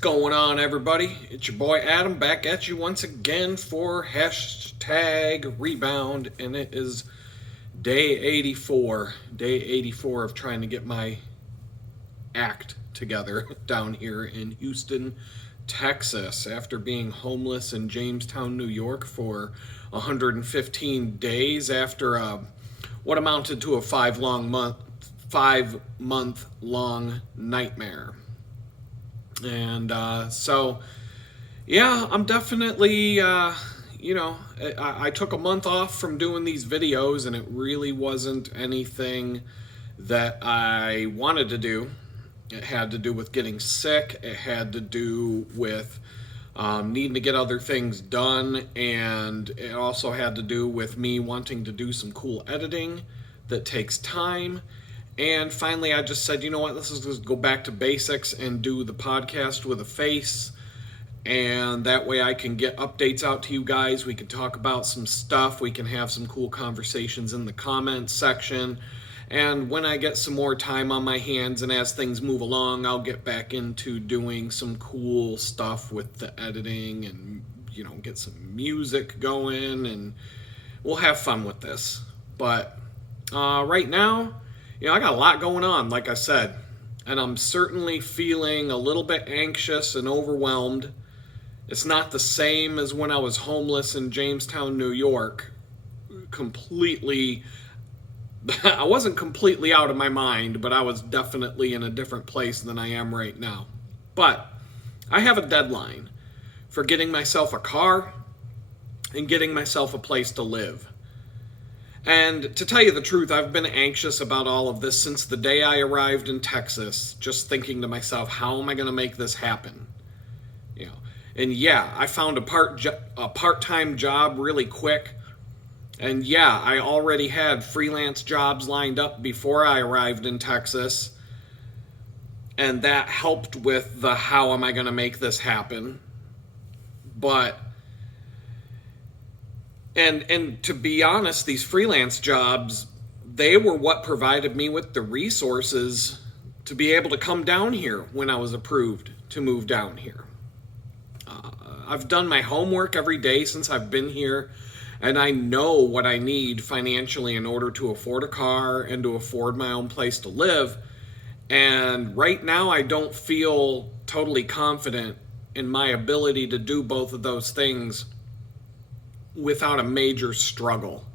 Going on, everybody? It's your boy Adam back at you once again for hashtag rebound, and it is day 84 of trying to get my act together down here in Houston, Texas, after being homeless in Jamestown, New York for 115 days after what amounted to a 5-month long nightmare. And so, yeah, I'm definitely, I took a month off from doing these videos, and it really wasn't anything that I wanted to do. It had to do with getting sick. It had to do with needing to get other things done. And it also had to do with me wanting to do some cool editing that takes time. And finally, I just said, you know what, let's just go back to basics and do the podcast with a face. And that way I can get updates out to you guys. We can talk about some stuff. We can have some cool conversations in the comments section. And when I get some more time on my hands and as things move along, I'll get back into doing some cool stuff with the editing and, get some music going. And we'll have fun with this. But right now, I got a lot going on, like I said, and I'm certainly feeling a little bit anxious and overwhelmed. It's not the same as when I was homeless in Jamestown, New York. I wasn't completely out of my mind, but I was definitely in a different place than I am right now. But I have a deadline for getting myself a car and getting myself a place to live. And to tell you the truth, I've been anxious about all of this since the day I arrived in Texas, just thinking to myself, how am I going to make this happen? And yeah, I found a part-time job really quick. And yeah, I already had freelance jobs lined up before I arrived in Texas. And that helped with the how am I going to make this happen? And to be honest, these freelance jobs, they were what provided me with the resources to be able to come down here when I was approved to move down here. I've done my homework every day since I've been here, and I know what I need financially in order to afford a car and to afford my own place to live. And right now, I don't feel totally confident in my ability to do both of those things without a major struggle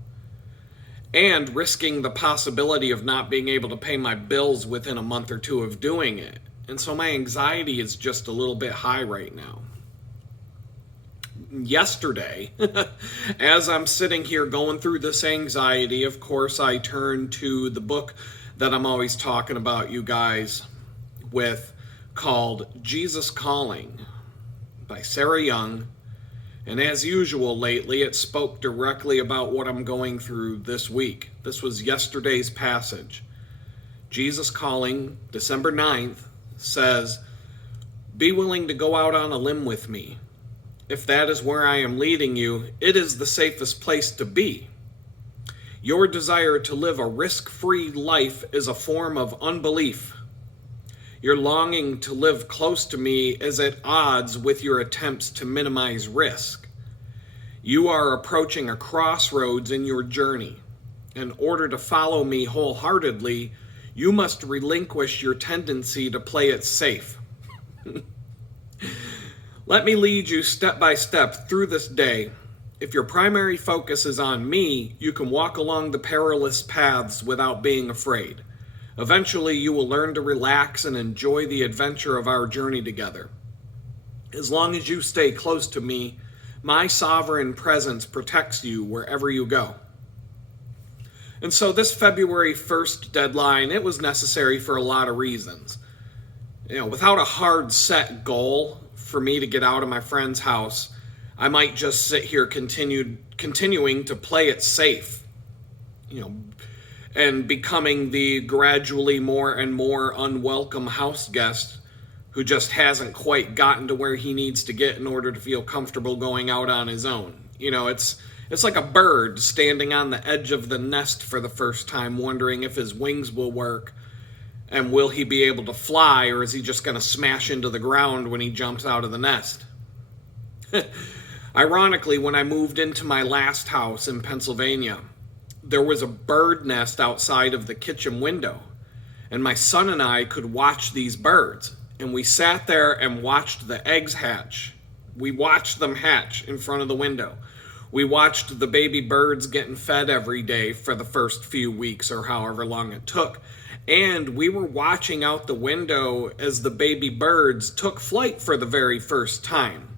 and risking the possibility of not being able to pay my bills within a month or two of doing it. And so my anxiety is just a little bit high right now. Yesterday, as I'm sitting here going through this anxiety, of course, I turned to the book that I'm always talking about, you guys, called Jesus Calling by Sarah Young. And as usual lately, it spoke directly about what I'm going through this week. This was yesterday's passage. Jesus Calling, December 9th, says, "Be willing to go out on a limb with me. If that is where I am leading you, it is the safest place to be. Your desire to live a risk-free life is a form of unbelief. Your longing to live close to me is at odds with your attempts to minimize risk. You are approaching a crossroads in your journey. In order to follow me wholeheartedly, you must relinquish your tendency to play it safe. Let me lead you step by step through this day. If your primary focus is on me, you can walk along the perilous paths without being afraid. Eventually, you will learn to relax and enjoy the adventure of our journey together. As long as you stay close to me, my sovereign presence protects you wherever you go." And so this February 1st deadline, it was necessary for a lot of reasons. Without a hard set goal for me to get out of my friend's house, I might just sit here continuing to play it safe, and becoming the gradually more and more unwelcome house guest who just hasn't quite gotten to where he needs to get in order to feel comfortable going out on his own. It's like a bird standing on the edge of the nest for the first time, wondering if his wings will work, And will he be able to fly, or is he just going to smash into the ground when he jumps out of the nest? Ironically, when I moved into my last house in Pennsylvania, there was a bird nest outside of the kitchen window. And my son and I could watch these birds. And we sat there and watched the eggs hatch. We watched them hatch in front of the window. We watched the baby birds getting fed every day for the first few weeks or however long it took. And we were watching out the window as the baby birds took flight for the very first time,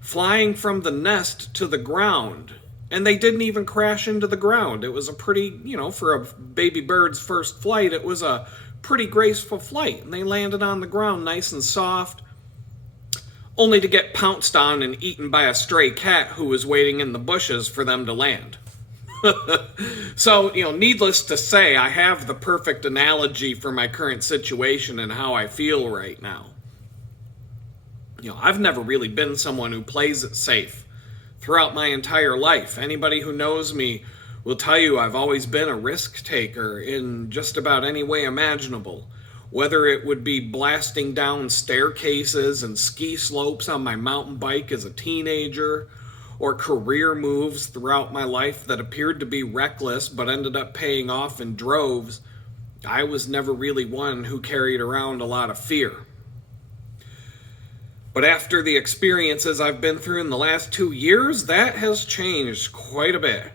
flying from the nest to the ground. And they didn't even crash into the ground. It was a pretty, for a baby bird's first flight, it was a pretty graceful flight. And they landed on the ground nice and soft, only to get pounced on and eaten by a stray cat who was waiting in the bushes for them to land. So, needless to say, I have the perfect analogy for my current situation and how I feel right now. I've never really been someone who plays it safe throughout my entire life. Anybody who knows me will tell you I've always been a risk taker in just about any way imaginable. Whether it would be blasting down staircases and ski slopes on my mountain bike as a teenager, or career moves throughout my life that appeared to be reckless but ended up paying off in droves, I was never really one who carried around a lot of fear. But after the experiences I've been through in the last 2 years, that has changed quite a bit.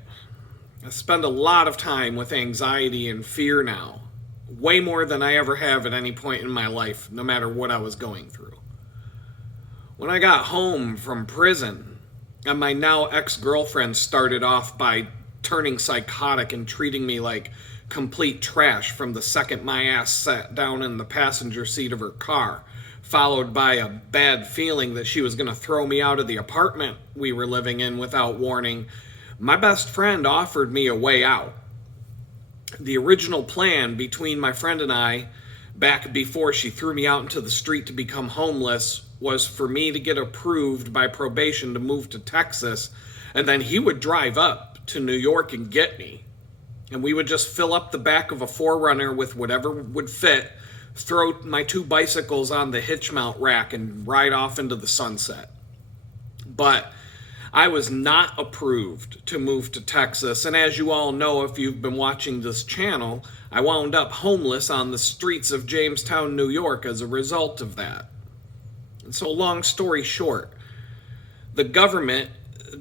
I spend a lot of time with anxiety and fear now, way more than I ever have at any point in my life, no matter what I was going through. When I got home from prison, and my now ex-girlfriend started off by turning psychotic and treating me like complete trash from the second my ass sat down in the passenger seat of her car, followed by a bad feeling that she was going to throw me out of the apartment we were living in without warning, my best friend offered me a way out. The original plan between my friend and I, back before she threw me out into the street to become homeless, was for me to get approved by probation to move to Texas, and then he would drive up to New York and get me. And we would just fill up the back of a 4Runner with whatever would fit, throw my 2 bicycles on the hitch mount rack, and ride off into the sunset. But I was not approved to move to Texas, and as you all know if you've been watching this channel, I wound up homeless on the streets of Jamestown, New York as a result of that. And so long story short, the government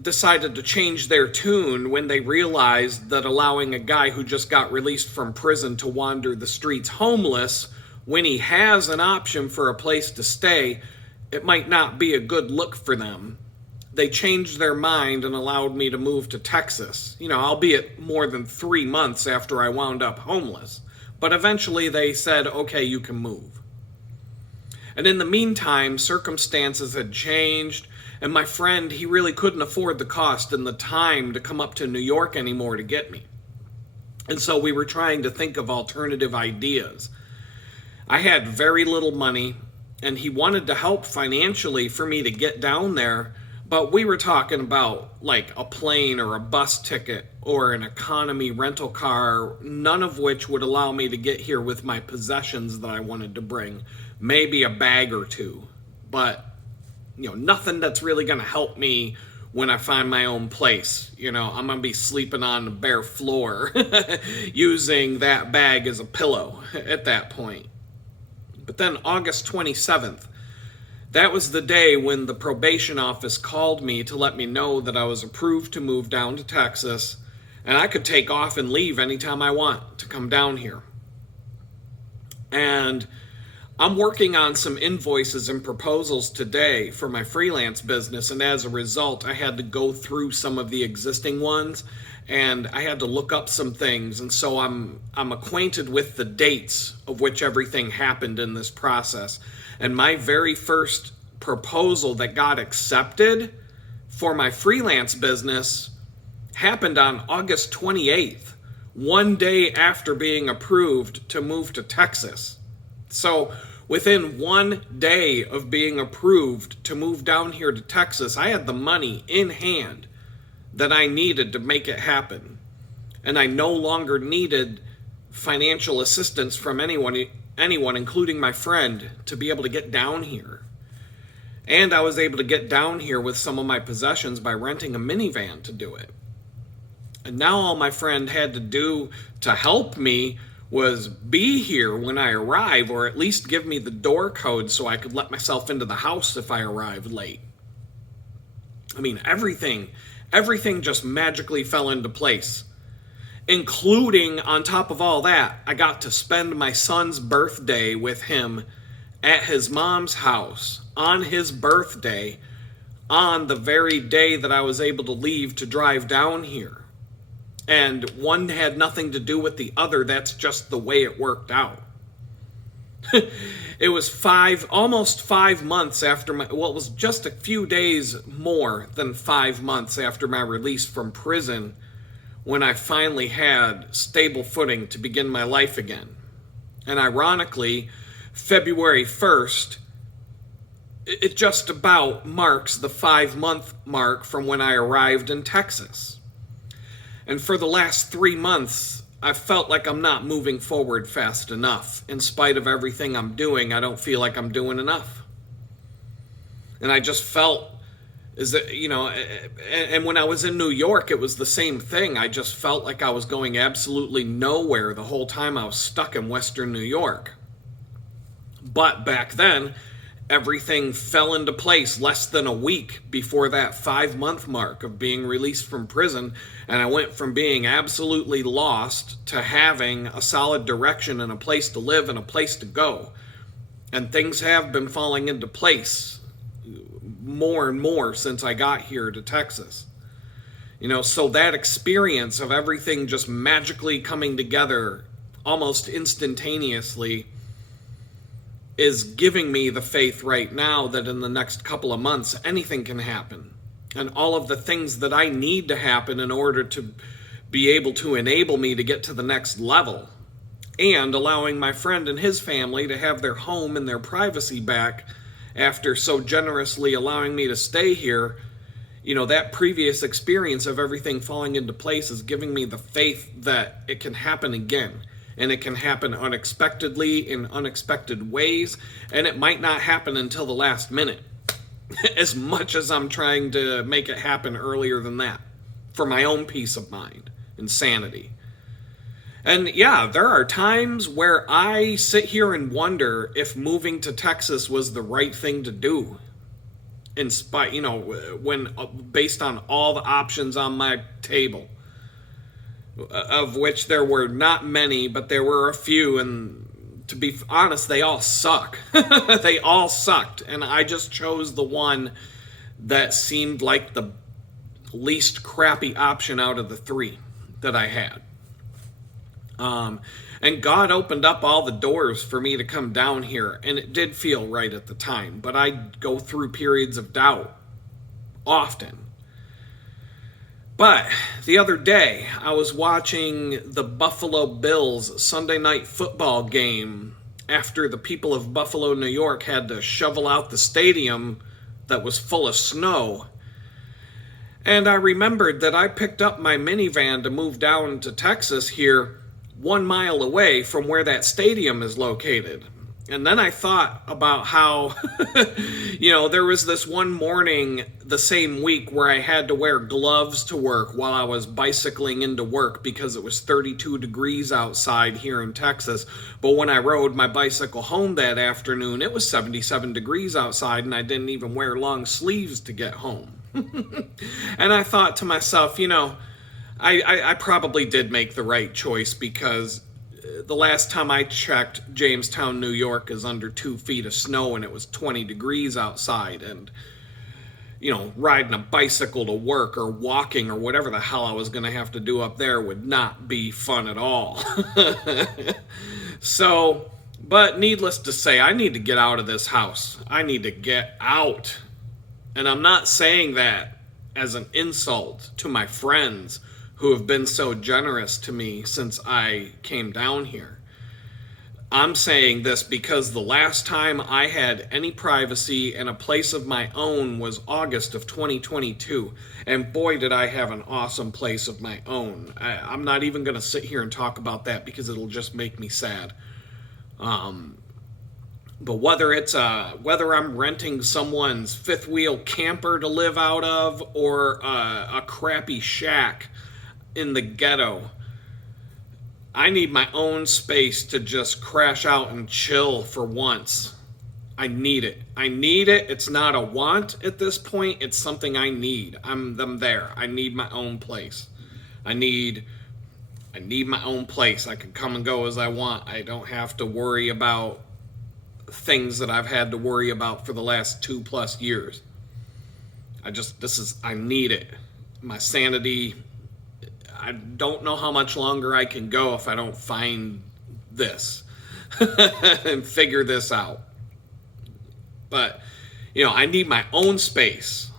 decided to change their tune when they realized that allowing a guy who just got released from prison to wander the streets homeless, when he has an option for a place to stay, it might not be a good look for them. They changed their mind and allowed me to move to Texas, albeit more than 3 months after I wound up homeless. But eventually they said, okay, you can move. And in the meantime, circumstances had changed, and my friend, he really couldn't afford the cost and the time to come up to New York anymore to get me. And so we were trying to think of alternative ideas. I had very little money, and he wanted to help financially for me to get down there, but we were talking about like a plane or a bus ticket or an economy rental car, none of which would allow me to get here with my possessions that I wanted to bring. Maybe a bag or 2, but nothing that's really going to help me when I find my own place. I'm going to be sleeping on the bare floor using that bag as a pillow at that point. But then August 27th, that was the day when the probation office called me to let me know that I was approved to move down to Texas, and I could take off and leave anytime I want to come down here. And I'm working on some invoices and proposals today for my freelance business, and as a result, I had to go through some of the existing ones, and I had to look up some things, and so I'm acquainted with the dates of which everything happened in this process. And my very first proposal that got accepted for my freelance business happened on August 28th, one day after being approved to move to Texas. So within 1 day of being approved to move down here to Texas, I had the money in hand that I needed to make it happen. And I no longer needed financial assistance from anyone anyone, including my friend, to be able to get down here. And I was able to get down here with some of my possessions by renting a minivan to do it. And now all my friend had to do to help me was be here when I arrive, or at least give me the door code so I could let myself into the house if I arrived late. I mean, everything just magically fell into place. Including, on top of all that, I got to spend my son's birthday with him at his mom's house on his birthday, on the very day that I was able to leave to drive down here. And one had nothing to do with the other. That's just the way it worked out. It was almost 5 months after it was just a few days more than 5 months after my release from prison when I finally had stable footing to begin my life again. And ironically, February 1st, it just about marks the 5-month mark from when I arrived in Texas. And for the last 3 months, I felt like I'm not moving forward fast enough. In spite of everything I'm doing, I don't feel like I'm doing enough. And I just felt, and when I was in New York, it was the same thing. I just felt like I was going absolutely nowhere the whole time I was stuck in Western New York. But back then, everything fell into place less than a week before that 5-month mark of being released from prison, and I went from being absolutely lost to having a solid direction and a place to live and a place to go. And things have been falling into place more and more since I got here to Texas. So that experience of everything just magically coming together almost instantaneously is giving me the faith right now that in the next couple of months, anything can happen. And all of the things that I need to happen in order to be able to enable me to get to the next level, and allowing my friend and his family to have their home and their privacy back after so generously allowing me to stay here. That previous experience of everything falling into place is giving me the faith that it can happen again. And it can happen unexpectedly in unexpected ways, and it might not happen until the last minute, as much as I'm trying to make it happen earlier than that, for my own peace of mind and sanity. And yeah, there are times where I sit here and wonder if moving to Texas was the right thing to do, when based on all the options on my table. Of which there were not many, but there were a few, and to be honest, they all suck. They all sucked, and I just chose the one that seemed like the least crappy option out of the 3 that I had. And God opened up all the doors for me to come down here, and it did feel right at the time, but I go through periods of doubt often. But the other day, I was watching the Buffalo Bills Sunday night football game after the people of Buffalo, New York had to shovel out the stadium that was full of snow. And I remembered that I picked up my minivan to move down to Texas here 1 mile away from where that stadium is located. And then I thought about how, there was this one morning the same week where I had to wear gloves to work while I was bicycling into work because it was 32 degrees outside here in Texas. But when I rode my bicycle home that afternoon, it was 77 degrees outside, and I didn't even wear long sleeves to get home. And I thought to myself, I probably did make the right choice, because the last time I checked, Jamestown, New York is under 2 feet of snow, and it was 20 degrees outside. And, riding a bicycle to work or walking or whatever the hell I was going to have to do up there would not be fun at all. But needless to say, I need to get out of this house. I need to get out. And I'm not saying that as an insult to my friends who have been so generous to me since I came down here. I'm saying this because the last time I had any privacy and a place of my own was August of 2022. And boy, did I have an awesome place of my own. I'm not even going to sit here and talk about that because it'll just make me sad. But whether I'm renting someone's fifth wheel camper to live out of, or a crappy shack in the ghetto, I need my own space to just crash out and chill for once. I need it. It's not a want at this point. It's something I need. I'm there. I need my own place. I need my own place. I can come and go as I want. I don't have to worry about things that I've had to worry about for the last 2+ years. I need it. My sanity, I don't know how much longer I can go if I don't find this and figure this out. But, I need my own space.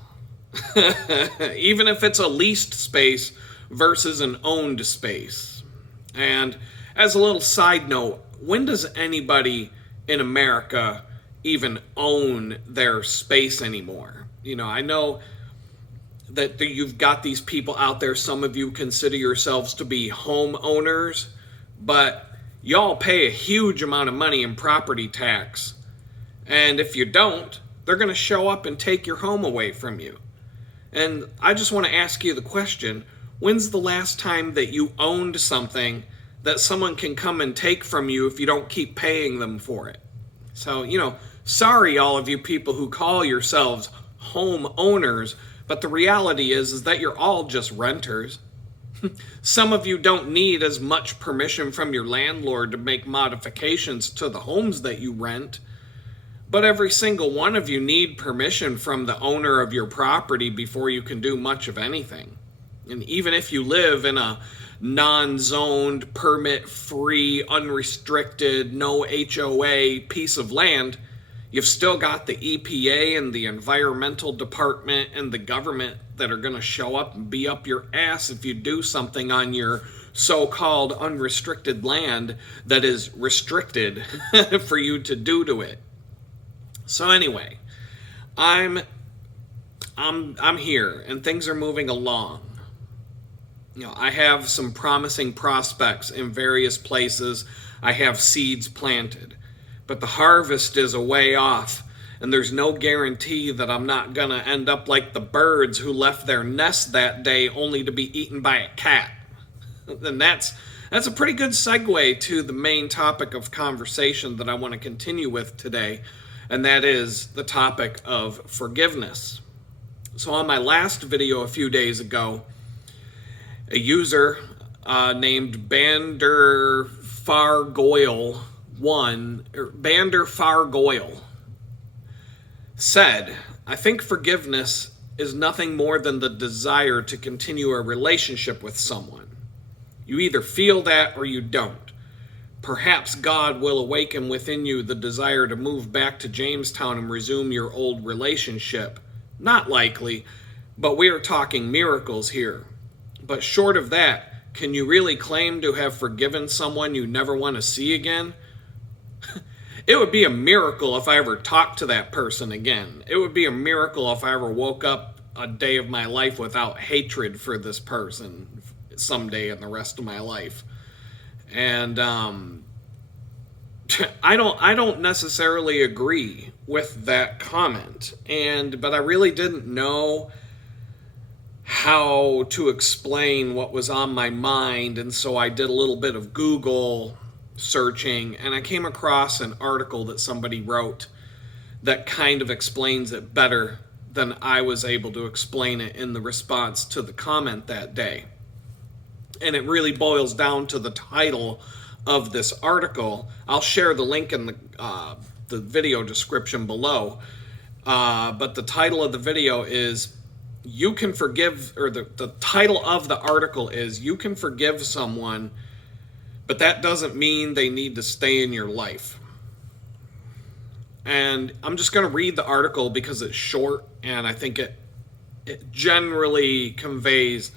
Even if it's a leased space versus an owned space. And as a little side note, when does anybody in America even own their space anymore? I know that you've got these people out there, some of you consider yourselves to be homeowners, but y'all pay a huge amount of money in property tax. And if you don't, they're going to show up and take your home away from you. And I just want to ask you the question, when's the last time that you owned something that someone can come and take from you if you don't keep paying them for it? So, sorry all of you people who call yourselves homeowners, but the reality is that you're all just renters. Some of you don't need as much permission from your landlord to make modifications to the homes that you rent, but every single one of you need permission from the owner of your property before you can do much of anything. And even if you live in a non-zoned, permit-free, unrestricted, no HOA piece of land, you've still got the EPA and the environmental department and the government that are going to show up and be up your ass if you do something on your so-called unrestricted land that is restricted for you to do to it. So anyway, I'm here and things are moving along. I have some promising prospects in various places. I have seeds planted, but the harvest is a way off, and there's no guarantee that I'm not gonna end up like the birds who left their nest that day only to be eaten by a cat. And that's a pretty good segue to the main topic of conversation that I want to continue with today, and that is the topic of forgiveness. So on my last video a few days ago, a user named Banderfargoyle said, "I think forgiveness is nothing more than the desire to continue a relationship with someone. You either feel that or you don't. Perhaps God will awaken within you the desire to move back to Jamestown and resume your old relationship. Not likely, but we are talking miracles here. But short of that, can you really claim to have forgiven someone you never want to see again? It would be a miracle if I ever talked to that person again. It would be a miracle if I ever woke up a day of my life without hatred for this person someday in the rest of my life." And I don't necessarily agree with that comment, but I really didn't know how to explain what was on my mind, and so I did a little bit of Google searching, and I came across an article that somebody wrote that kind of explains it better than I was able to explain it in the response to the comment that day. And it really boils down to the title of this article. I'll share the link in the video description below. But the title of the video is, you can forgive, or the title of the article is, "You can forgive someone, but that doesn't mean they need to stay in your life." And I'm just going to read the article because it's short, and I think it generally conveys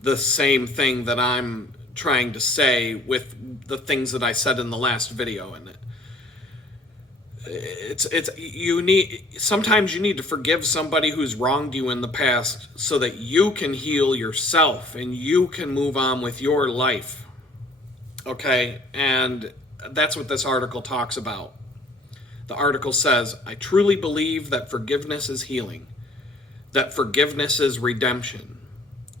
the same thing that I'm trying to say with the things that I said in the last video. And sometimes you need to forgive somebody who's wronged you in the past so that you can heal yourself and you can move on with your life. Okay? And that's what this article talks about. The article says, I truly believe that forgiveness is healing, that forgiveness is redemption,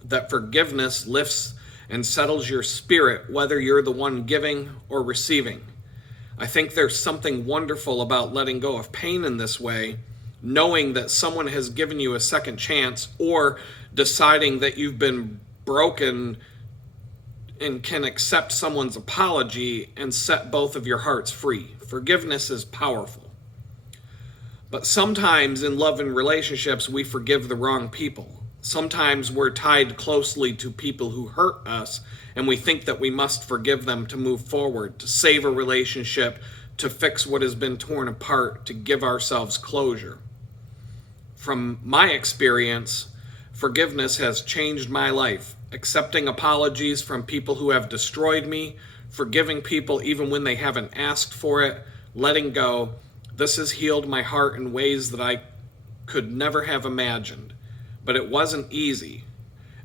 that forgiveness lifts and settles your spirit, whether you're the one giving or receiving. I think there's something wonderful about letting go of pain in this way, knowing that someone has given you a second chance, or deciding that you've been broken and can accept someone's apology and set both of your hearts free. Forgiveness is powerful. But sometimes in love and relationships, we forgive the wrong people. Sometimes we're tied closely to people who hurt us, and we think that we must forgive them to move forward, to save a relationship, to fix what has been torn apart, to give ourselves closure. From my experience, forgiveness has changed my life. Accepting apologies from people who have destroyed me, forgiving people even when they haven't asked for it, letting go. This has healed my heart in ways that I could never have imagined. But it wasn't easy.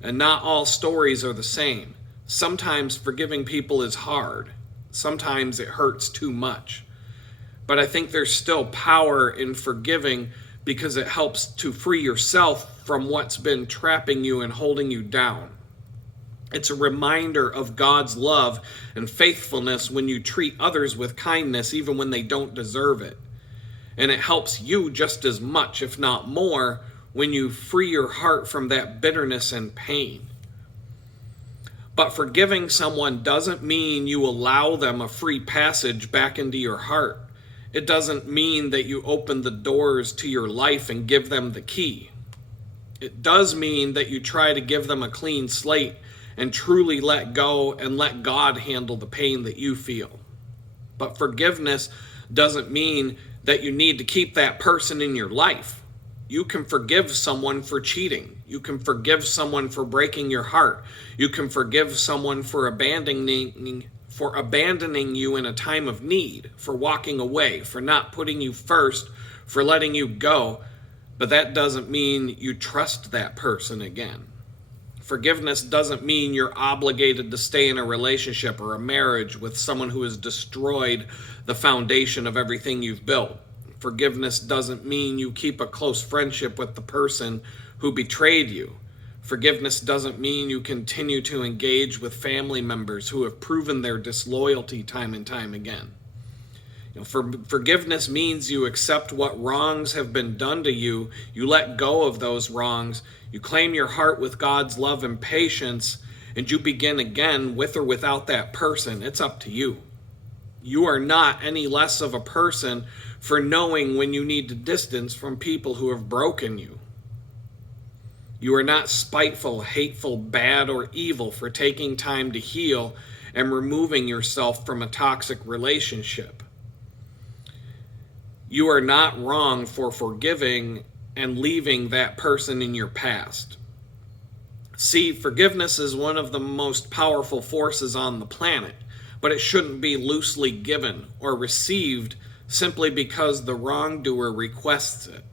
And not all stories are the same. Sometimes forgiving people is hard. Sometimes it hurts too much. But I think there's still power in forgiving, because it helps to free yourself from what's been trapping you and holding you down. It's a reminder of God's love and faithfulness when you treat others with kindness even when they don't deserve it. And it helps you just as much, if not more, when you free your heart from that bitterness and pain. But forgiving someone doesn't mean you allow them a free passage back into your heart. It doesn't mean that you open the doors to your life and give them the key. It does mean that you try to give them a clean slate and truly let go and let God handle the pain that you feel. But forgiveness doesn't mean that you need to keep that person in your life. You can forgive someone for cheating. You can forgive someone for breaking your heart. You can forgive someone for abandoning you in a time of need, for walking away, for not putting you first, for letting you go. But that doesn't mean you trust that person again. Forgiveness doesn't mean you're obligated to stay in a relationship or a marriage with someone who has destroyed the foundation of everything you've built. Forgiveness doesn't mean you keep a close friendship with the person who betrayed you. Forgiveness doesn't mean you continue to engage with family members who have proven their disloyalty time and time again. Forgiveness means you accept what wrongs have been done to you, you let go of those wrongs, you claim your heart with God's love and patience, and you begin again with or without that person. It's up to you. You are not any less of a person for knowing when you need to distance from people who have broken you. You are not spiteful, hateful, bad, or evil for taking time to heal and removing yourself from a toxic relationship. You are not wrong for forgiving and leaving that person in your past. See, forgiveness is one of the most powerful forces on the planet, but it shouldn't be loosely given or received simply because the wrongdoer requests it.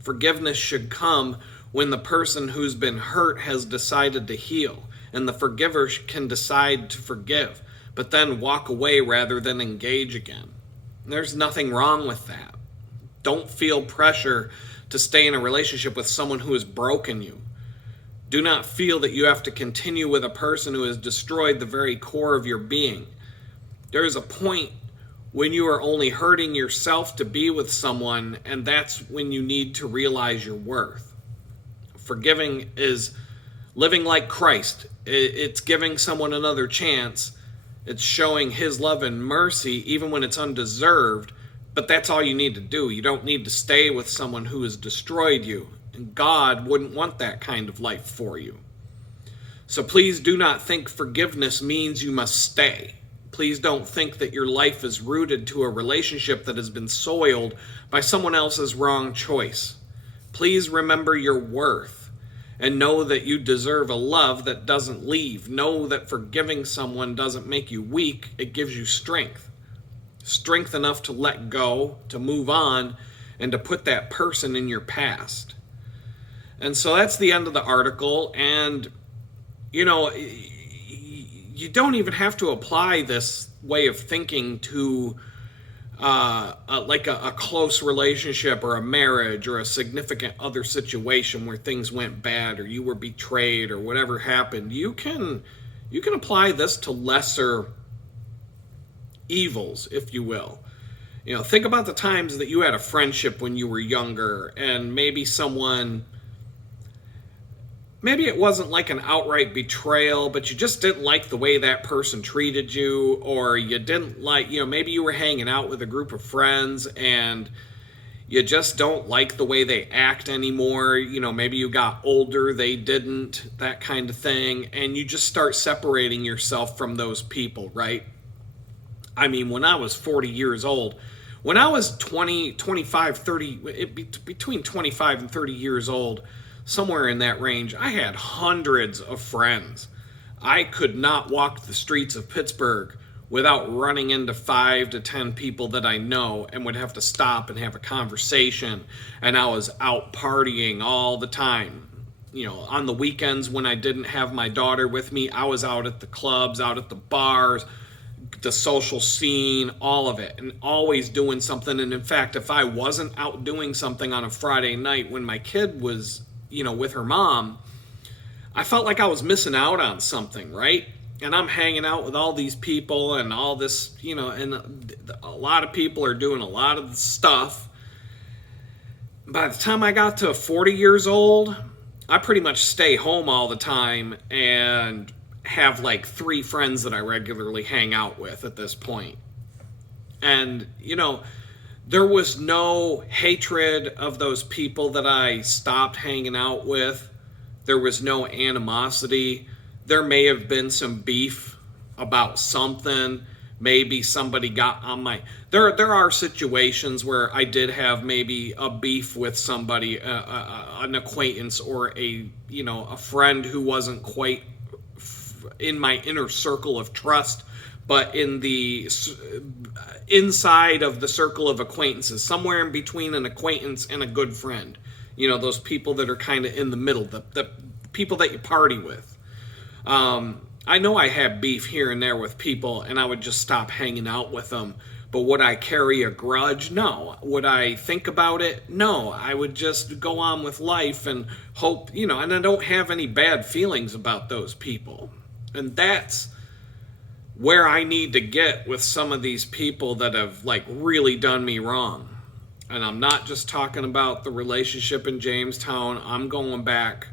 Forgiveness should come when the person who's been hurt has decided to heal, and the forgiver can decide to forgive, but then walk away rather than engage again. There's nothing wrong with that. Don't feel pressure to stay in a relationship with someone who has broken you. Do not feel that you have to continue with a person who has destroyed the very core of your being. There is a point when you are only hurting yourself to be with someone, and that's when you need to realize your worth. Forgiving is living like Christ. It's giving someone another chance. It's showing his love and mercy even when it's undeserved, but that's all you need to do. You don't need to stay with someone who has destroyed you, and God wouldn't want that kind of life for you. So please do not think forgiveness means you must stay. Please don't think that your life is rooted to a relationship that has been soiled by someone else's wrong choice. Please remember your worth and know that you deserve a love that doesn't leave. Know that forgiving someone doesn't make you weak. It gives you strength. Strength enough to let go, to move on, and to put that person in your past. And so that's the end of the article. And, you don't even have to apply this way of thinking to like a close relationship or a marriage or a significant other situation where things went bad or you were betrayed or whatever happened. You can apply this to lesser evils, if you will. You know, think about the times that you had a friendship when you were younger, and maybe it wasn't like an outright betrayal, but you just didn't like the way that person treated you, or you didn't like, you know, maybe you were hanging out with a group of friends and you just don't like the way they act anymore. You know, maybe you got older, they didn't, that kind of thing, and you just start separating yourself from those people, right? I mean, when I was 40 years old, when I was 20, 25, 30, between 25 and 30 years old, somewhere in that range, I had hundreds of friends. I could not walk the streets of Pittsburgh without running into 5 to 10 people that I know and would have to stop and have a conversation. And I was out partying all the time. You know, on the weekends when I didn't have my daughter with me, I was out at the clubs, out at the bars, the social scene, all of it, and always doing something. And in fact, if I wasn't out doing something on a Friday night when my kid was, you know, with her mom, I felt like I was missing out on something, right? And I'm hanging out with all these people and all this, you know, and a lot of people are doing a lot of stuff. By the time I got to 40 years old, I pretty much stay home all the time and have like 3 friends that I regularly hang out with at this point. And, you know, there was no hatred of those people that I stopped hanging out with. There was no animosity. There may have been some beef about something. Maybe somebody got on my... There are situations where I did have maybe a beef with somebody, an acquaintance or a friend who wasn't quite in my inner circle of trust, but in the inside of the circle of acquaintances, somewhere in between an acquaintance and a good friend. You know, those people that are kind of in the middle, the people that you party with. I know I had beef here and there with people, and I would just stop hanging out with them. But would I carry a grudge? No. Would I think about it? No. I would just go on with life and hope, you know, and I don't have any bad feelings about those people. And that's where I need to get with some of these people that have like really done me wrong. And I'm not just talking about the relationship in Jamestown. I'm going back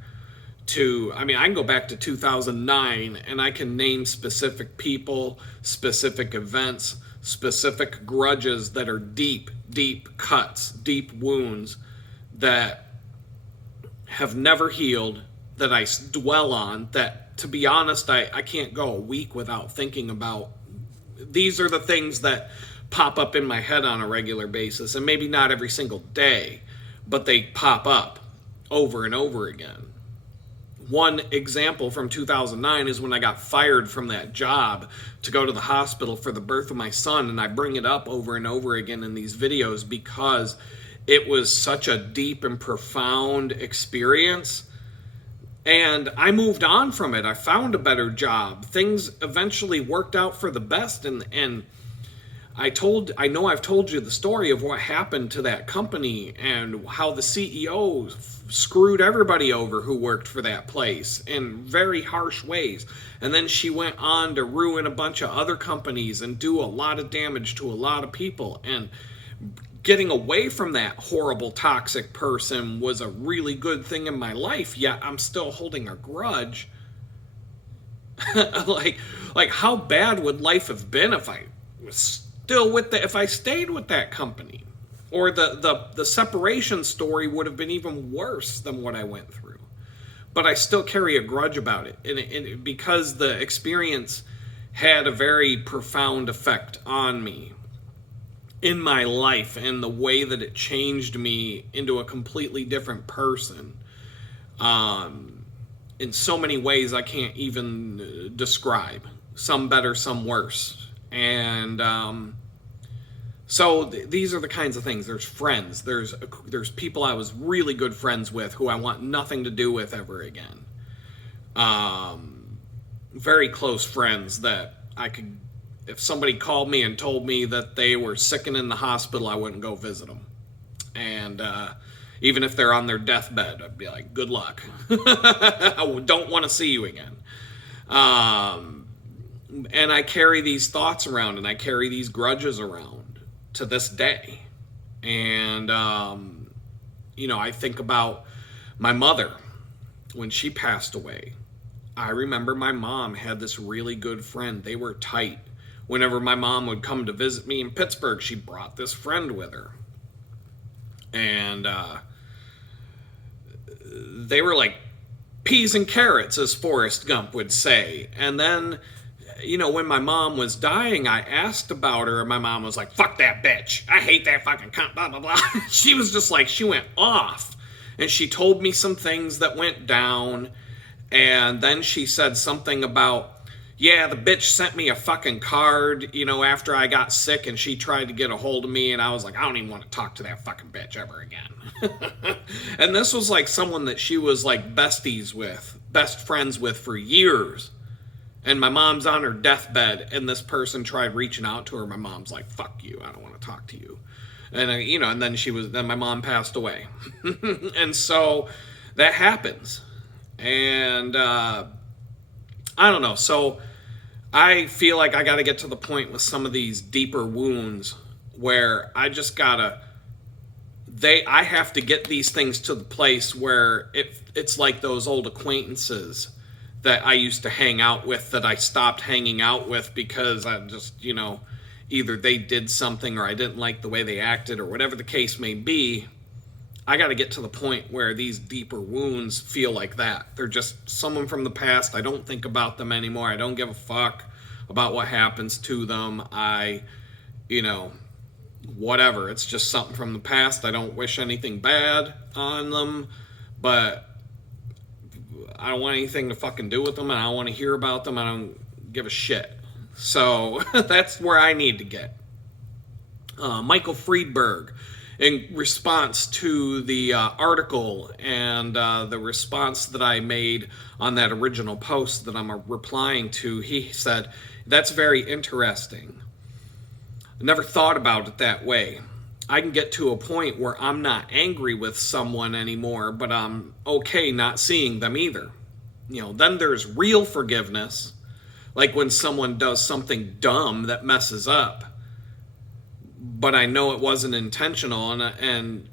to, I can go back to 2009 and I can name specific people, specific events, specific grudges that are deep, deep cuts, deep wounds that have never healed, that I dwell on, that, to be honest, I can't go a week without thinking about. These are the things that pop up in my head on a regular basis, and maybe not every single day, but they pop up over and over again. One example from 2009 is when I got fired from that job to go to the hospital for the birth of my son, and I bring it up over and over again in these videos because it was such a deep and profound experience. And I moved on from it. I found a better job. Things eventually worked out for the best, and I know I've told you the story of what happened to that company and how the CEO screwed everybody over who worked for that place in very harsh ways. And then she went on to ruin a bunch of other companies and do a lot of damage to a lot of people. And getting away from that horrible, toxic person was a really good thing in my life, yet I'm still holding a grudge. like how bad would life have been if I was still if I stayed with that company? Or the separation story would have been even worse than what I went through. But I still carry a grudge about it. And because the experience had a very profound effect on me in my life, and the way that it changed me into a completely different person. In so many ways I can't even describe. Some better, some worse. And so these are the kinds of things. There's friends. There's people I was really good friends with who I want nothing to do with ever again. very close friends that I could, if somebody called me and told me that they were sick and in the hospital, I wouldn't go visit them. And even if they're on their deathbed, I'd be like, good luck. I don't want to see you again. And I carry these thoughts around, and I carry these grudges around to this day. And, I think about my mother when she passed away. I remember my mom had this really good friend. They were tight. Whenever my mom would come to visit me in Pittsburgh, she brought this friend with her. And they were like peas and carrots, as Forrest Gump would say. And then, when my mom was dying, I asked about her, and my mom was like, fuck that bitch. I hate that fucking cunt, blah, blah, blah. She was just like, she went off. And she told me some things that went down. And then she said something about, yeah, the bitch sent me a fucking card, after I got sick, and she tried to get a hold of me, and I was like, I don't even want to talk to that fucking bitch ever again. And this was like someone that she was like best friends with for years. And my mom's on her deathbed, and this person tried reaching out to her. My mom's like, fuck you, I don't want to talk to you. And, and then my mom passed away. And so that happens. And I don't know. So I feel like I got to get to the point with some of these deeper wounds where I just gotta, I have to get these things to the place where it's like those old acquaintances that I used to hang out with that I stopped hanging out with because I just, either they did something or I didn't like the way they acted or whatever the case may be. I got to get to the point where these deeper wounds feel like that. They're just someone from the past. I don't think about them anymore. I don't give a fuck about what happens to them. Whatever. It's just something from the past. I don't wish anything bad on them, but I don't want anything to fucking do with them, and I don't want to hear about them. I don't give a shit. So that's where I need to get. Michael Friedberg, in response to the article and the response that I made on that original post that I'm replying to, he said, that's very interesting. I never thought about it that way. I can get to a point where I'm not angry with someone anymore, but I'm okay not seeing them either. Then there's real forgiveness, like when someone does something dumb that messes up, but I know it wasn't intentional, and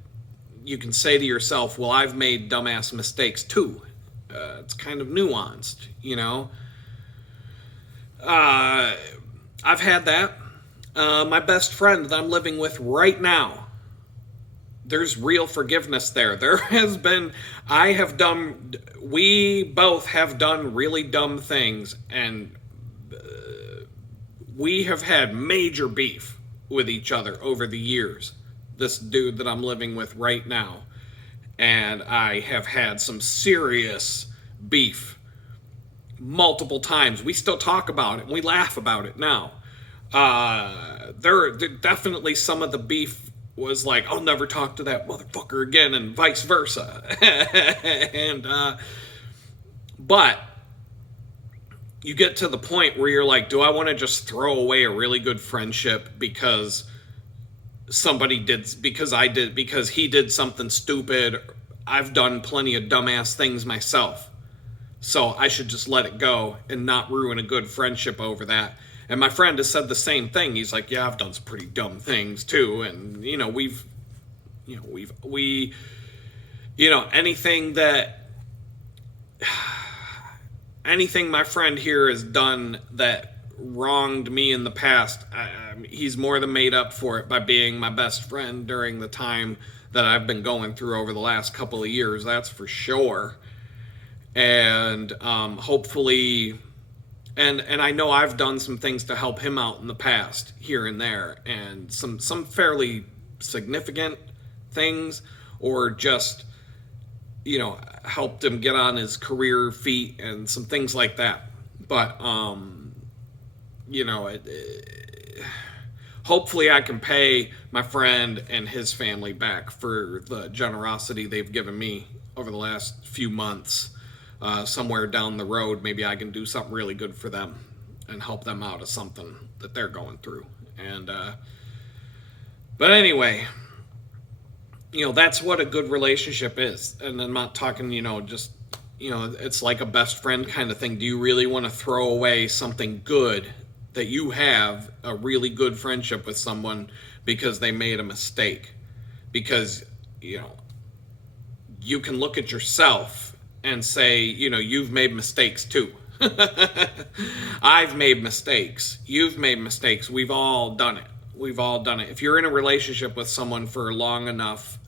you can say to yourself, well, I've made dumbass mistakes too. It's kind of nuanced, I've had that. My best friend that I'm living with right now, there's real forgiveness there. We both have done really dumb things, and we have had major beef with each other over the years. This dude that I'm living with right now, and I have had some serious beef multiple times. We still talk about it, and we laugh about it now. There definitely some of the beef was like, I'll never talk to that motherfucker again, and vice versa. But you get to the point where you're like, do I want to just throw away a really good friendship because because he did something stupid? I've done plenty of dumbass things myself, so I should just let it go and not ruin a good friendship over that. And my friend has said the same thing. He's like, yeah, I've done some pretty dumb things too. And, anything my friend here has done that wronged me in the past, he's more than made up for it by being my best friend during the time that I've been going through over the last couple of years. That's for sure. And hopefully... And I know I've done some things to help him out in the past, here and there, and some fairly significant things, or just, helped him get on his career feet and some things like that. But, hopefully I can pay my friend and his family back for the generosity they've given me over the last few months. somewhere down the road, maybe I can do something really good for them and help them out of something that they're going through. And but anyway, that's what a good relationship is. And I'm not talking, just, it's like a best friend kind of thing. Do you really want to throw away something good that you have, a really good friendship with someone, because they made a mistake? Because, you can look at yourself and say, you've made mistakes too. I've made mistakes. You've made mistakes. We've all done it. We've all done it. If you're in a relationship with someone for long enough,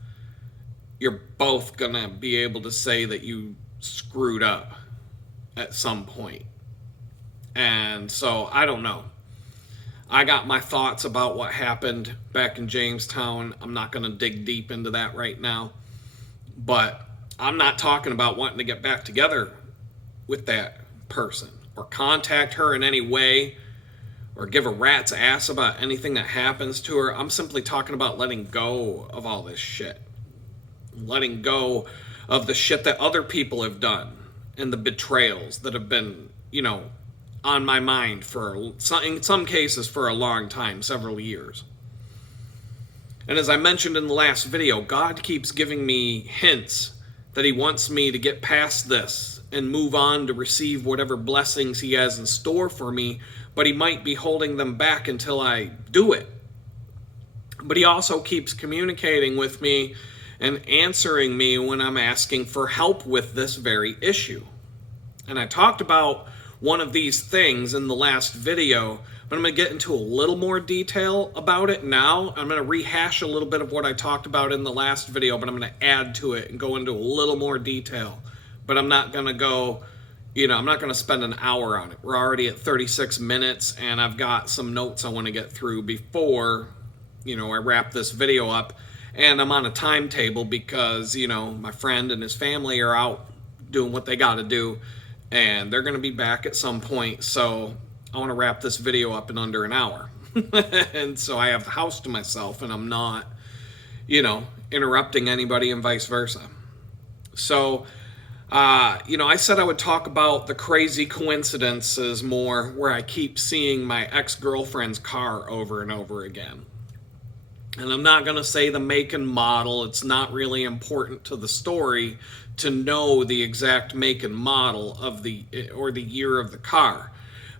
you're both going to be able to say that you screwed up at some point. And so, I don't know. I got my thoughts about what happened back in Jamestown. I'm not going to dig deep into that right now. But I'm not talking about wanting to get back together with that person or contact her in any way or give a rat's ass about anything that happens to her. I'm simply talking about letting go of all this shit. Letting go of the shit that other people have done and the betrayals that have been, on my mind in some cases for a long time, several years. And as I mentioned in the last video, God keeps giving me hints that he wants me to get past this and move on to receive whatever blessings he has in store for me, but he might be holding them back until I do it. But he also keeps communicating with me and answering me when I'm asking for help with this very issue. And I talked about one of these things in the last video, but I'm going to get into a little more detail about it now. I'm going to rehash a little bit of what I talked about in the last video, but I'm going to add to it and go into a little more detail. But I'm not going to go, I'm not going to spend an hour on it. We're already at 36 minutes, and I've got some notes I want to get through before, I wrap this video up. And I'm on a timetable because, my friend and his family are out doing what they got to do, and they're going to be back at some point. So I want to wrap this video up in under an hour. And so I have the house to myself, and I'm not, interrupting anybody and vice versa. So, I said I would talk about the crazy coincidences more where I keep seeing my ex-girlfriend's car over and over again. And I'm not going to say the make and model. It's not really important to the story to know the exact make and model of the year of the car.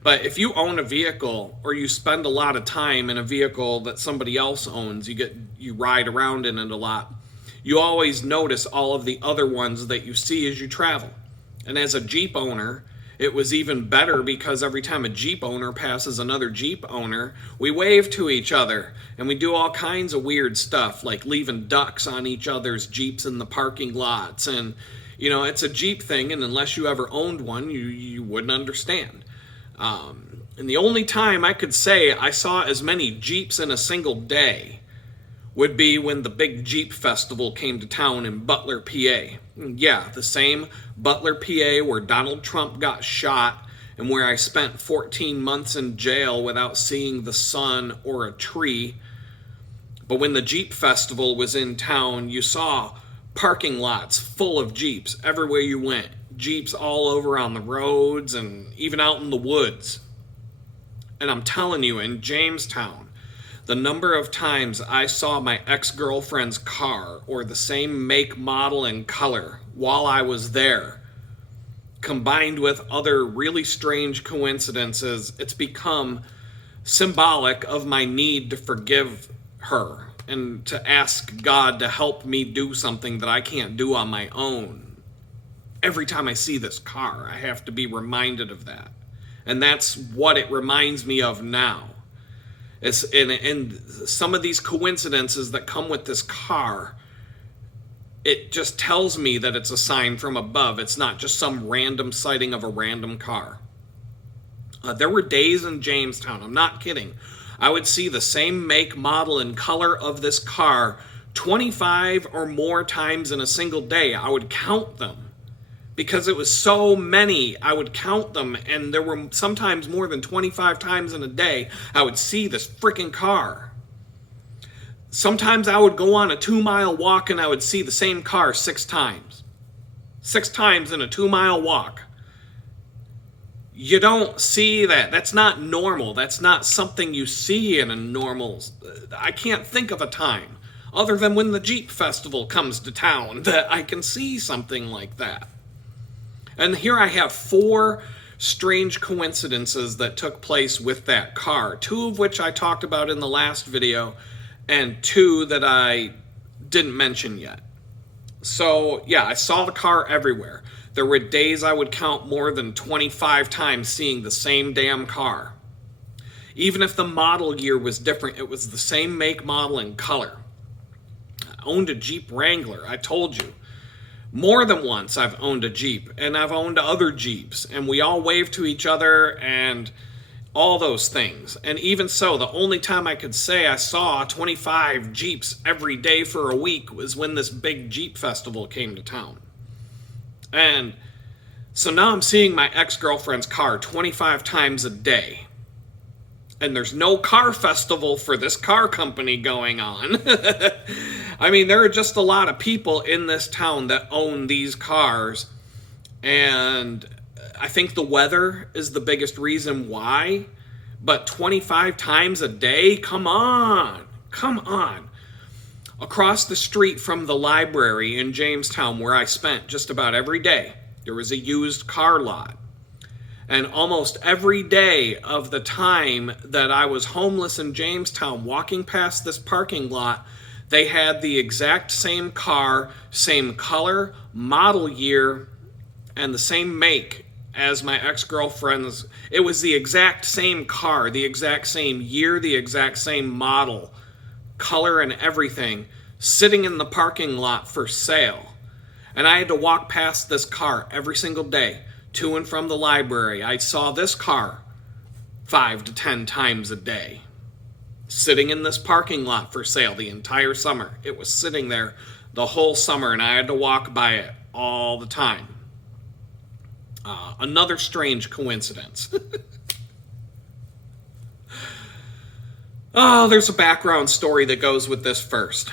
But if you own a vehicle or you spend a lot of time in a vehicle that somebody else owns, you ride around in it a lot, you always notice all of the other ones that you see as you travel. And as a Jeep owner, it was even better because every time a Jeep owner passes another Jeep owner, we wave to each other and we do all kinds of weird stuff like leaving ducks on each other's Jeeps in the parking lots. And, it's a Jeep thing, and unless you ever owned one, you wouldn't understand. And the only time I could say I saw as many Jeeps in a single day would be when the big Jeep festival came to town in Butler, PA. Yeah, the same Butler, PA where Donald Trump got shot and where I spent 14 months in jail without seeing the sun or a tree. But when the Jeep festival was in town, you saw parking lots full of Jeeps everywhere you went. Jeeps all over on the roads and even out in the woods. And I'm telling you, in Jamestown, the number of times I saw my ex-girlfriend's car or the same make, model, and color while I was there, combined with other really strange coincidences, it's become symbolic of my need to forgive her and to ask God to help me do something that I can't do on my own. Every time I see this car, I have to be reminded of that. And that's what it reminds me of now. And some of these coincidences that come with this car, it just tells me that it's a sign from above. It's not just some random sighting of a random car. There were days in Jamestown, I'm not kidding, I would see the same make, model, and color of this car 25 or more times in a single day. I would count them. Because it was so many, I would count them, and there were sometimes more than 25 times in a day I would see this freaking car. Sometimes I would go on a 2-mile walk and I would see the same car 6 times. 6 times in a 2-mile walk. You don't see that. That's not normal. That's not something you see in a normal... I can't think of a time, other than when the Jeep Festival comes to town, that I can see something like that. And here I have 4 strange coincidences that took place with that car, 2 of which I talked about in the last video, and 2 that I didn't mention yet. So, yeah, I saw the car everywhere. There were days I would count more than 25 times seeing the same damn car. Even if the model year was different, it was the same make, model, and color. I owned a Jeep Wrangler, I told you. More than once I've owned a Jeep, and I've owned other Jeeps, and we all wave to each other and all those things. And even so, the only time I could say I saw 25 Jeeps every day for a week was when this big Jeep festival came to town. And so now I'm seeing my ex-girlfriend's car 25 times a day. And there's no car festival for this car company going on. I mean, there are just a lot of people in this town that own these cars. And I think the weather is the biggest reason why. But 25 times a day? Come on. Come on. Across the street from the library in Jamestown, where I spent just about every day, there was a used car lot. And almost every day of the time that I was homeless in Jamestown, walking past this parking lot, they had the exact same car, same color, model year, and the same make as my ex-girlfriend's. It was the exact same car, the exact same year, the exact same model, color, and everything, sitting in the parking lot for sale. And I had to walk past this car every single day to and from the library. I saw this car 5 to 10 times a day, sitting in this parking lot for sale the entire summer. It was sitting there the whole summer, and I had to walk by it all the time. Another strange coincidence. Oh, there's a background story that goes with this first.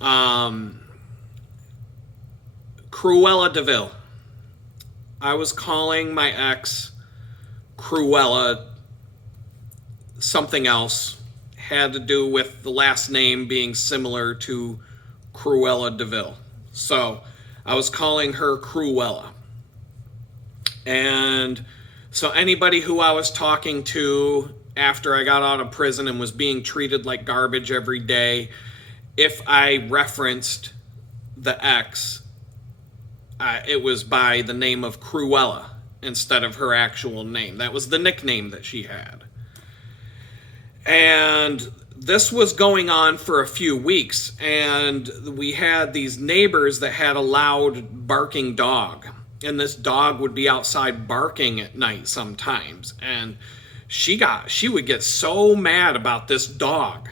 Cruella DeVille. I was calling my ex Cruella something else. Had to do with the last name being similar to Cruella DeVille. So I was calling her Cruella. And so anybody who I was talking to after I got out of prison and was being treated like garbage every day, if I referenced the ex, it was by the name of Cruella instead of her actual name. That was the nickname that she had. And this was going on for a few weeks, and we had these neighbors that had a loud barking dog. And this dog would be outside barking at night sometimes. And she would get so mad about this dog.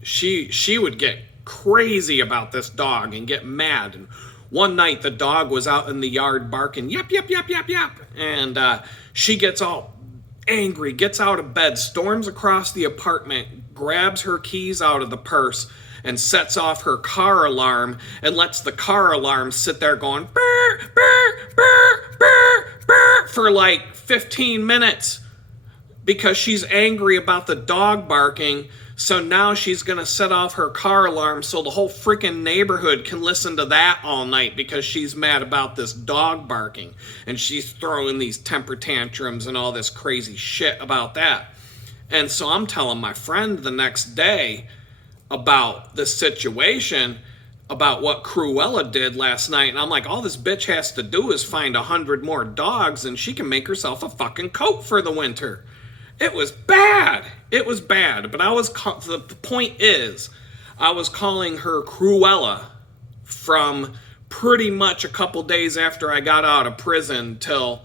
She would get crazy about this dog and get mad. And one night the dog was out in the yard barking, yap, yap, yap, yap, yap. And she gets all angry, gets out of bed, storms across the apartment, grabs her keys out of the purse, and sets off her car alarm and lets the car alarm sit there going burr, burr, burr, burr, burr, for like 15 minutes because she's angry about the dog barking. So now she's going to set off her car alarm so the whole freaking neighborhood can listen to that all night because she's mad about this dog barking. And she's throwing these temper tantrums and all this crazy shit about that. And so I'm telling my friend the next day about the situation, about what Cruella did last night. And I'm like, all this bitch has to do is find 100 more dogs and she can make herself a fucking coat for the winter. It was bad. It was bad. But the point is, I was calling her Cruella from pretty much a couple days after I got out of prison till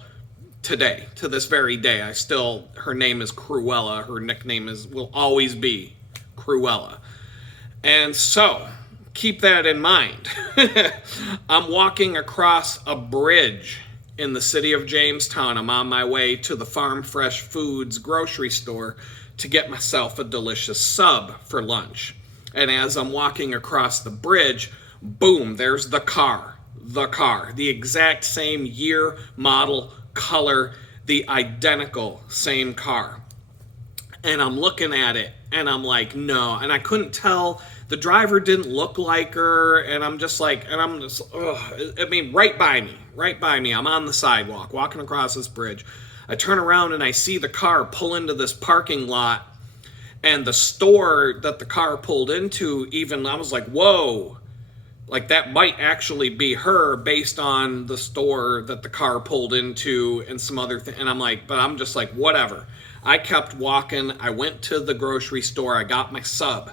today, to this very day. Her name is Cruella. Her nickname will always be Cruella. And so, keep that in mind. I'm walking across a bridge in the city of Jamestown. I'm on my way to the Farm Fresh Foods grocery store to get myself a delicious sub for lunch. And as I'm walking across the bridge, boom, there's the car. the car. The exact same year, model, color, the identical same car. And I'm looking at it, and I'm like, no. And I couldn't tell. The driver didn't look like her, and I'm just like, ugh. I mean, right by me. I'm on the sidewalk, walking across this bridge. I turn around, and I see the car pull into this parking lot, and the store that the car pulled into, even, I was like, whoa. Like, that might actually be her based on the store that the car pulled into and some other thing. And I'm like, but I'm just like, whatever. I kept walking. I went to the grocery store. I got my sub.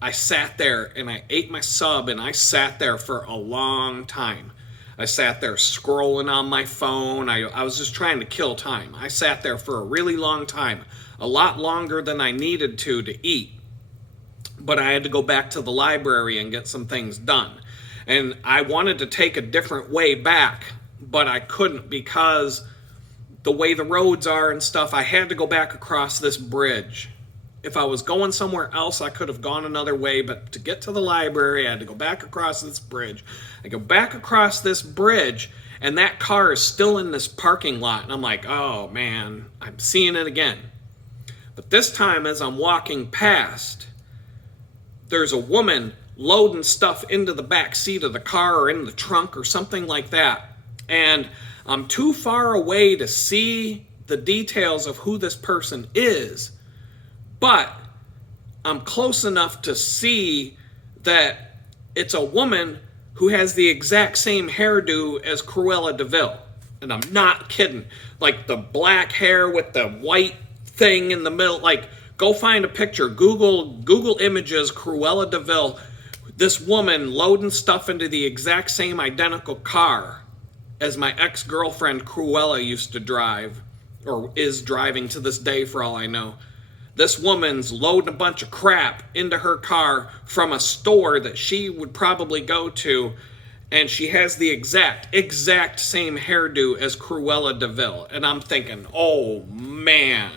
I sat there and I ate my sub, and I sat there for a long time. I sat there scrolling on my phone. I was just trying to kill time. I sat there for a really long time, a lot longer than I needed to eat. But I had to go back to the library and get some things done. And I wanted to take a different way back, but I couldn't because the way the roads are and stuff, I had to go back across this bridge. If I was going somewhere else, I could have gone another way, but to get to the library, I had to go back across this bridge. I go back across this bridge, and that car is still in this parking lot, and I'm like, oh man, I'm seeing it again. But this time, as I'm walking past, there's a woman loading stuff into the back seat of the car or in the trunk or something like that. And I'm too far away to see the details of who this person is, but I'm close enough to see that it's a woman who has the exact same hairdo as Cruella de Vil. And I'm not kidding. Like the black hair with the white thing in the middle. Like, go find a picture. Google images Cruella de Vil. This woman loading stuff into the exact same identical car as my ex-girlfriend Cruella used to drive, or is driving to this day for all I know. This woman's loading a bunch of crap into her car from a store that she would probably go to, and she has the exact same hairdo as Cruella de Vil. And I'm thinking, oh man,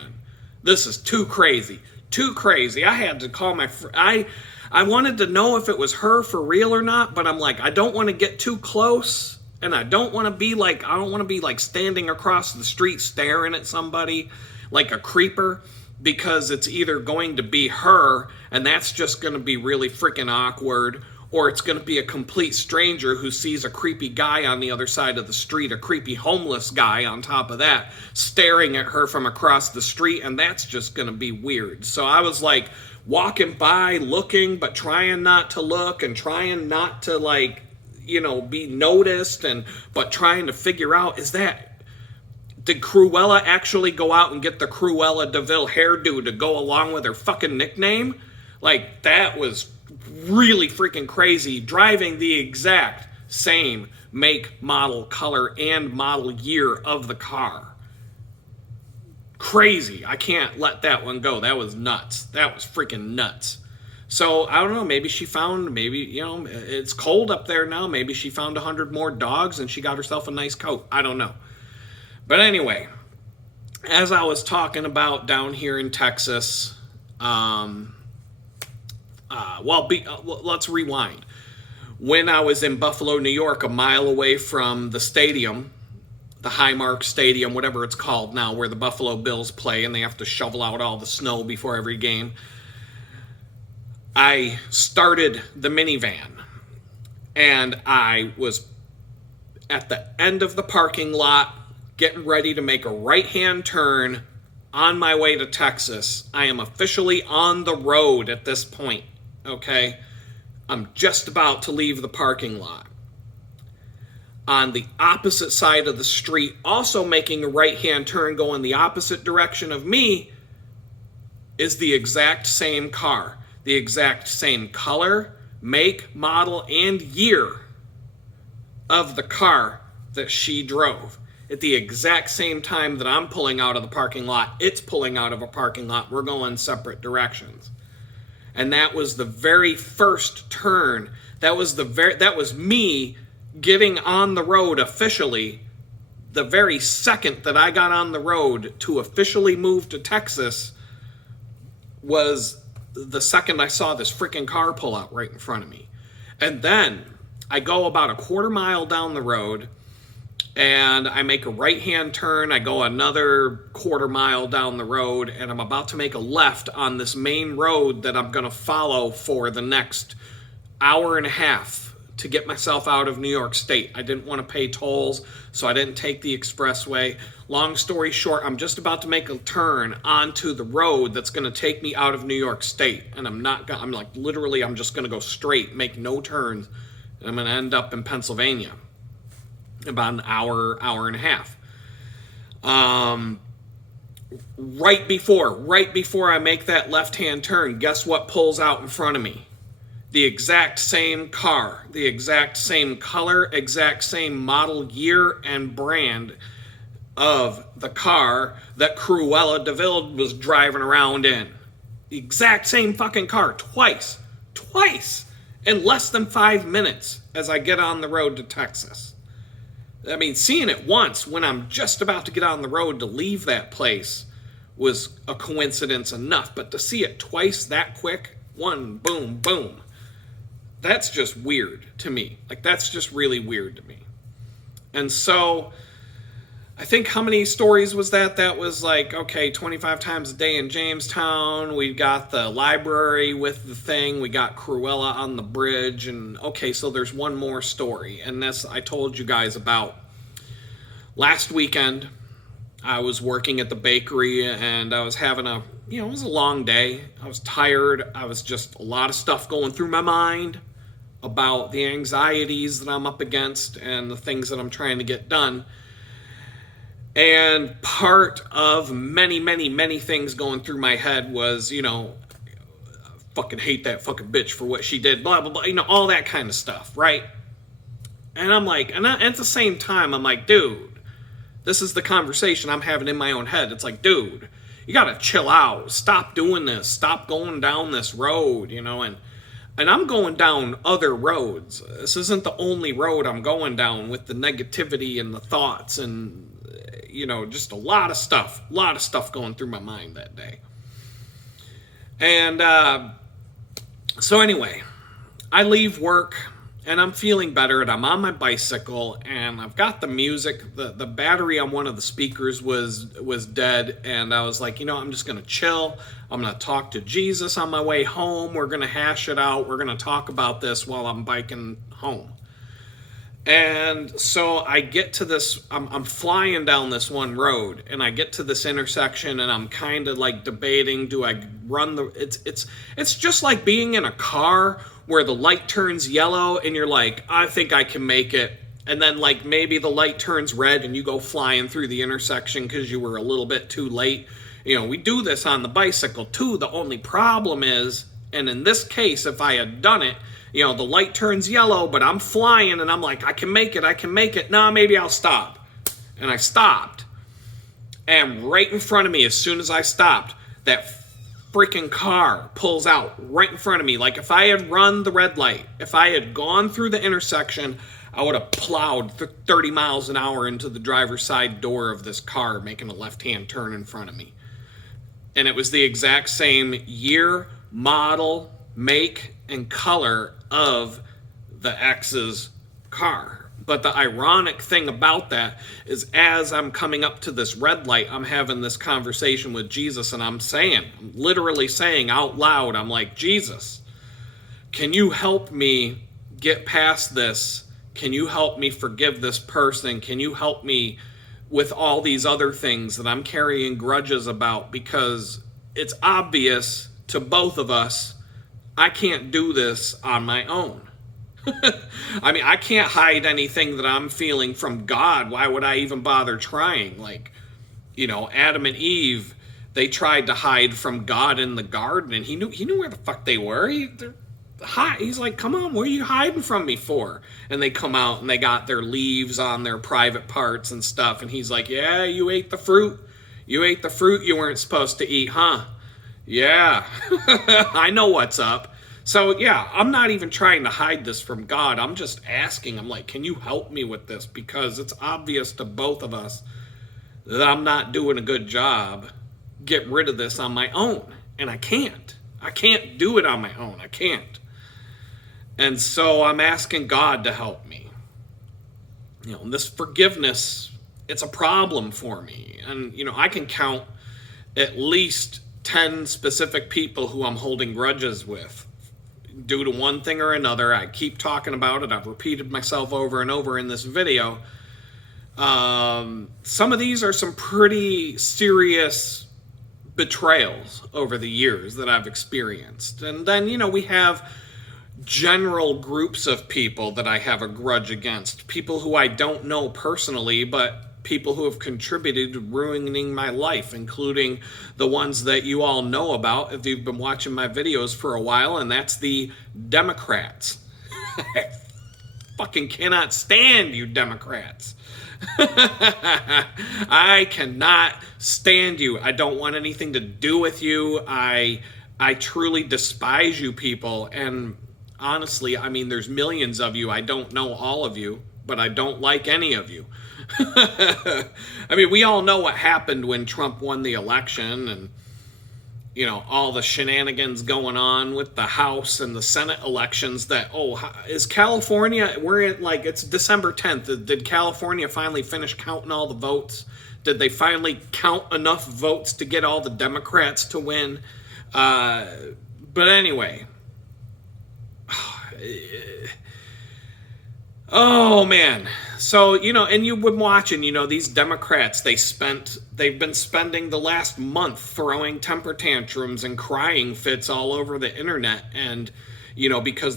this is too crazy. Too crazy. I had to call my friend. I wanted to know if it was her for real or not, but I'm like, I don't want to get too close, and I don't want to be like standing across the street staring at somebody like a creeper, because it's either going to be her, and that's just going to be really freaking awkward, or it's going to be a complete stranger who sees a creepy guy on the other side of the street, a creepy homeless guy on top of that, staring at her from across the street, and that's just going to be weird. So I was like walking by, looking, but trying not to look, and trying not to be noticed, but trying to figure out, did Cruella actually go out and get the Cruella de Vil hairdo to go along with her fucking nickname? Like, that was really freaking crazy, driving the exact same make, model, color, and model year of the car. Crazy. I can't let that one go. That was nuts. That was freaking nuts. So, I don't know, maybe it's cold up there now. Maybe she found 100 more dogs and she got herself a nice coat. I don't know. But anyway, as I was talking about down here in Texas, let's rewind. When I was in Buffalo, New York, a mile away from the stadium, the Highmark Stadium, whatever it's called now, where the Buffalo Bills play, and they have to shovel out all the snow before every game, I started the minivan, and I was at the end of the parking lot, getting ready to make a right-hand turn on my way to Texas. I am officially on the road at this point, okay? I'm just about to leave the parking lot. On the opposite side of the street, also making a right-hand turn going the opposite direction of me, is the exact same car. The exact same color, make, model, and year of the car that she drove. At the exact same time that I'm pulling out of the parking lot, it's pulling out of a parking lot. We're going separate directions. And that was the very first turn. That was me getting on the road officially. The very second that I got on the road to officially move to Texas was the second I saw this freaking car pull out right in front of me. And then I go about a quarter mile down the road, and I make a right-hand turn. I go another quarter mile down the road, and I'm about to make a left on this main road that I'm going to follow for the next hour and a half to get myself out of New York State. I didn't want to pay tolls, so I didn't take the expressway. Long story short, I'm just about to make a turn onto the road that's going to take me out of New York State, and I'm just going to go straight, make no turns, and I'm going to end up in Pennsylvania. About an hour and a half. Right before I make that left-hand turn, guess what pulls out in front of me? The exact same car, the exact same color, exact same model, year, and brand of the car that Cruella de Vil was driving around in. The exact same fucking car, twice, in less than 5 minutes as I get on the road to Texas. I mean, seeing it once when I'm just about to get on the road to leave that place was a coincidence enough. But to see it twice that quick, one, boom, boom, that's just weird to me. Like, that's just really weird to me. And so, I think how many stories was that? That was like, okay, 25 times a day in Jamestown. We got the library with the thing. We got Cruella on the bridge. And okay, so there's one more story. And this I told you guys about. Last weekend, I was working at the bakery and I was having it was a long day. I was tired. I was just a lot of stuff going through my mind about the anxieties that I'm up against and the things that I'm trying to get done. And part of many things going through my head was, I fucking hate that fucking bitch for what she did, blah, blah, blah, all that kind of stuff, right? And I'm like, at the same time, I'm like, dude, this is the conversation I'm having in my own head. It's like, dude, you gotta chill out. Stop doing this. Stop going down this road, and I'm going down other roads. This isn't the only road I'm going down with the negativity and the thoughts and just a lot of stuff going through my mind that day. And so anyway, I leave work and I'm feeling better and I'm on my bicycle and I've got the music. The battery on one of the speakers was dead, and I was like, I'm just going to chill. I'm going to talk to Jesus on my way home. We're going to hash it out. We're going to talk about this while I'm biking home. And so I get to this, I'm flying down this one road, and I get to this intersection, and I'm kind of like debating, do I run it's just like being in a car where the light turns yellow, and you're like, I think I can make it, and then like maybe the light turns red, and you go flying through the intersection because you were a little bit too late. We do this on the bicycle too. The only problem is, and in this case, if I had done it, the light turns yellow, but I'm flying, and I'm like, I can make it. Nah, maybe I'll stop. And I stopped. And right in front of me, as soon as I stopped, that freaking car pulls out right in front of me. Like, if I had run the red light, if I had gone through the intersection, I would have plowed 30 miles an hour into the driver's side door of this car, making a left-hand turn in front of me. And it was the exact same year, model, make, and color of the X's car. But the ironic thing about that is, as I'm coming up to this red light, I'm having this conversation with Jesus, and I'm literally saying out loud, I'm like, Jesus, can you help me get past this? Can you help me forgive this person? Can you help me with all these other things that I'm carrying grudges about? Because it's obvious to both of us I can't do this on my own. I mean, I can't hide anything that I'm feeling from God. Why would I even bother trying? Like, Adam and Eve, they tried to hide from God in the garden, and he knew where the fuck they were. He's like, come on, what are you hiding from me for? And they come out and they got their leaves on their private parts and stuff. And he's like, yeah, you ate the fruit. You ate the fruit you weren't supposed to eat, huh? Yeah, I know what's up. So yeah, I'm not even trying to hide this from God. I'm just asking. I'm like, can you help me with this? Because it's obvious to both of us that I'm not doing a good job. Get rid of this on my own. And I can't. I can't do it on my own. I can't. And so I'm asking God to help me. You know, and this forgiveness, it's a problem for me. And, you know, I can count at least 10 specific people who I'm holding grudges with due to one thing or another. I keep talking about it. I've repeated myself over and over in this video. Some of these are some pretty serious betrayals over the years that I've experienced. And then, you know, we have general groups of people that I have a grudge against. People who I don't know personally, but people who have contributed to ruining my life, including the ones that you all know about if you've been watching my videos for a while, and that's the Democrats. I fucking cannot stand you Democrats. I cannot stand you. I don't want anything to do with you. I truly despise you people. And honestly, I mean, there's millions of you. I don't know all of you, but I don't like any of you. I mean, we all know what happened when Trump won the election, and, you know, all the shenanigans going on with the House and the Senate elections. That, oh, is California, we're in, like, it's December 10th. Did California finally finish counting all the votes? Did they finally count enough votes to get all the Democrats to win? But anyway, oh man. So, you know, and you've been watching, you know, these Democrats, they've been spending the last month throwing temper tantrums and crying fits all over the internet. And, you know, because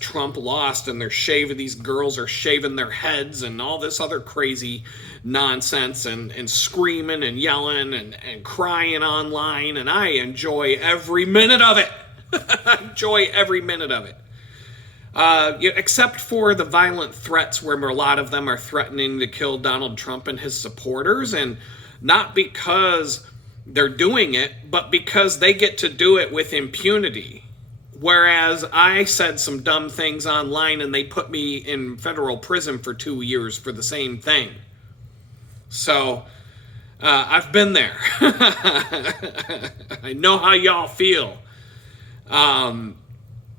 Trump lost, and these girls are shaving their heads and all this other crazy nonsense, and screaming and yelling and crying online. And I enjoy every minute of it. I enjoy every minute of it. Except for the violent threats where a lot of them are threatening to kill Donald Trump and his supporters, and not because they're doing it, but because they get to do it with impunity. Whereas I said some dumb things online and they put me in federal prison for 2 years for the same thing. So, I've been there. I know how y'all feel.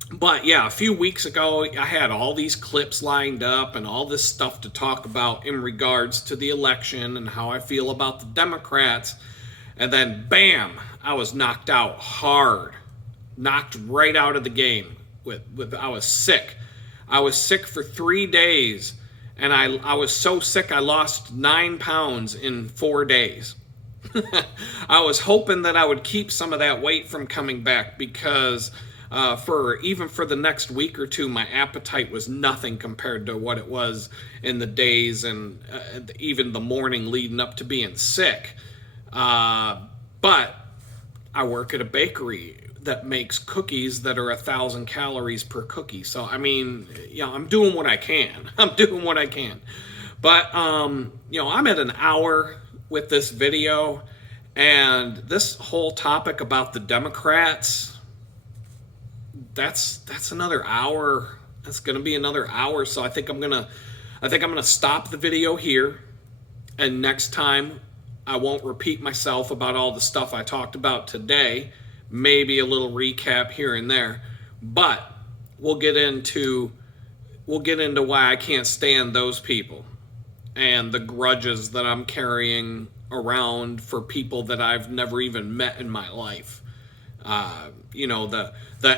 But yeah, a few weeks ago, I had all these clips lined up and all this stuff to talk about in regards to the election and how I feel about the Democrats. And then, bam, I was knocked out hard. Knocked right out of the game. I was sick. I was sick for 3 days. And I was so sick, I lost 9 pounds in 4 days. I was hoping that I would keep some of that weight from coming back, because for the next week or two, my appetite was nothing compared to what it was in the days and even the morning leading up to being sick. But I work at a bakery that makes cookies that are 1,000 calories per cookie. So, I mean, you know, I'm doing what I can. But, you know, I'm at an hour with this video, and this whole topic about the Democrats, that's another hour. That's going to be another hour. So I think I'm going to stop the video here, and next time I won't repeat myself about all the stuff I talked about today. Maybe a little recap here and there, but we'll get into why I can't stand those people and the grudges that I'm carrying around for people that I've never even met in my life. You know, the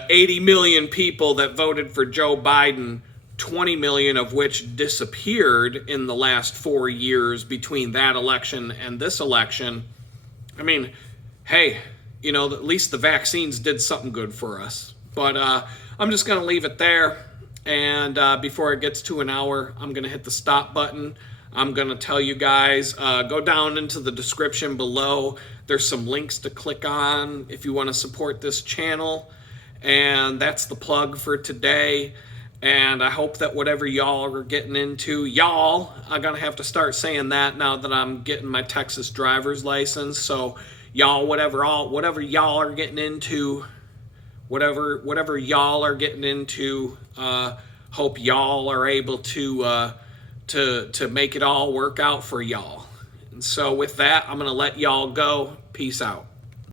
80 million people that voted for Joe Biden, 20 million of which disappeared in the last 4 years between that election and this election. I mean, hey, you know, at least the vaccines did something good for us. But I'm just going to leave it there. And before it gets to an hour, I'm going to hit the stop button. I'm going to tell you guys, go down into the description below. There's some links to click on if you want to support this channel. And that's the plug for today. And I hope that whatever y'all are getting into, I'm going to have to start saying that now that I'm getting my Texas driver's license. So y'all, whatever y'all are getting into, whatever y'all are getting into, hope y'all are able to make it all work out for y'all. And so with that, I'm going to let y'all go. Peace out.